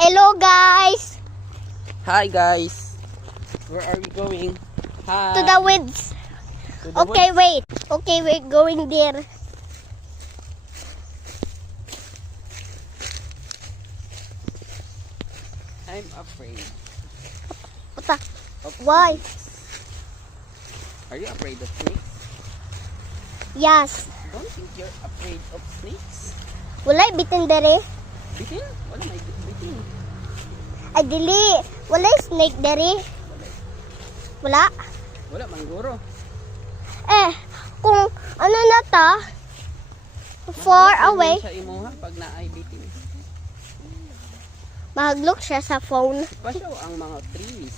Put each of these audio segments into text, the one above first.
Hello guys! Hi guys! Where are we going? Hi! To the woods. To the Okay, woods? wait. Okay, we're going there. I'm afraid. Puta. Of Why? snakes. Are you afraid of snakes? Yes. Don't think you're afraid of snakes. Walay bitin dere. Bitin? Wala may bitin. Ay dili. Walay snake dere. Wala. Wala, mangguro. Eh, kung ano na ta, far away, Sa imuha pag naay bitin. mahaglok siya sa phone. Pasyaw ang mga trees.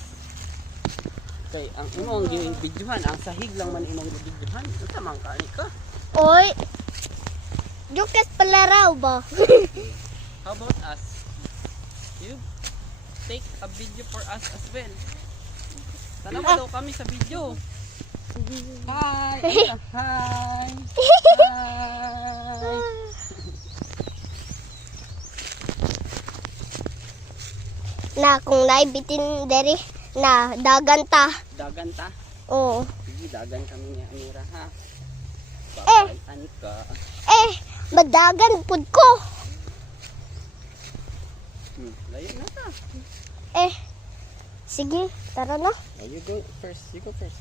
Kay ang imong giwing videohan, ang sahig lang man imong videohan. Ito man kani ka. Oy. Jukas pala raw ba? How about us? You take a video for us as well. Tanawa daw kami sa video. Hi! Hi! Hi! Na kung naibitin dere na dagan ta. Dagan ta. Oo. Sige, dagan kami ni Amira ha. Eh. Babayan ka. Eh, madagan pud ko. Layo na ta. Eh, sige, tara na. Oh, you go first. You go first.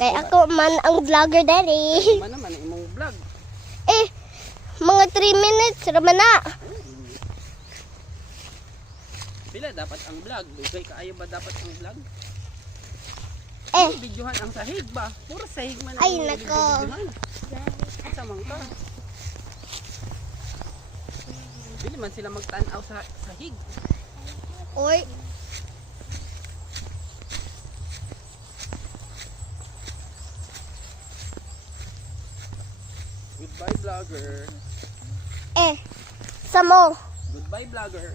Kaya ako man ang vlogger dere. Man naman imong vlog. Eh, mga 3 minutes raman na. Pila dapat ang vlog? Dugay kaayo ba dapat ang vlog? Eh, Videohan ang sahig ba? Puro sahig man ang Ay, imong nako. videohan. Asa man ka? Dili man sila magtan-aw sa sahig. oy, Goodbye vlogger. eh, samo. Goodbye vlogger.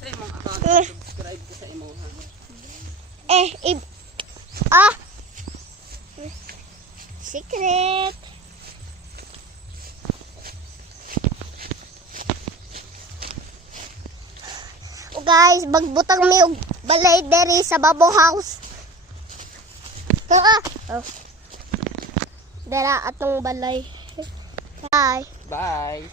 Sa imong account, Eh. subscribe ko sa imong ha. Ah, secret. Oh, guys, bagbutang mi og balay dere sa Babo House. Oh. Dara atong balay. Bye. Bye.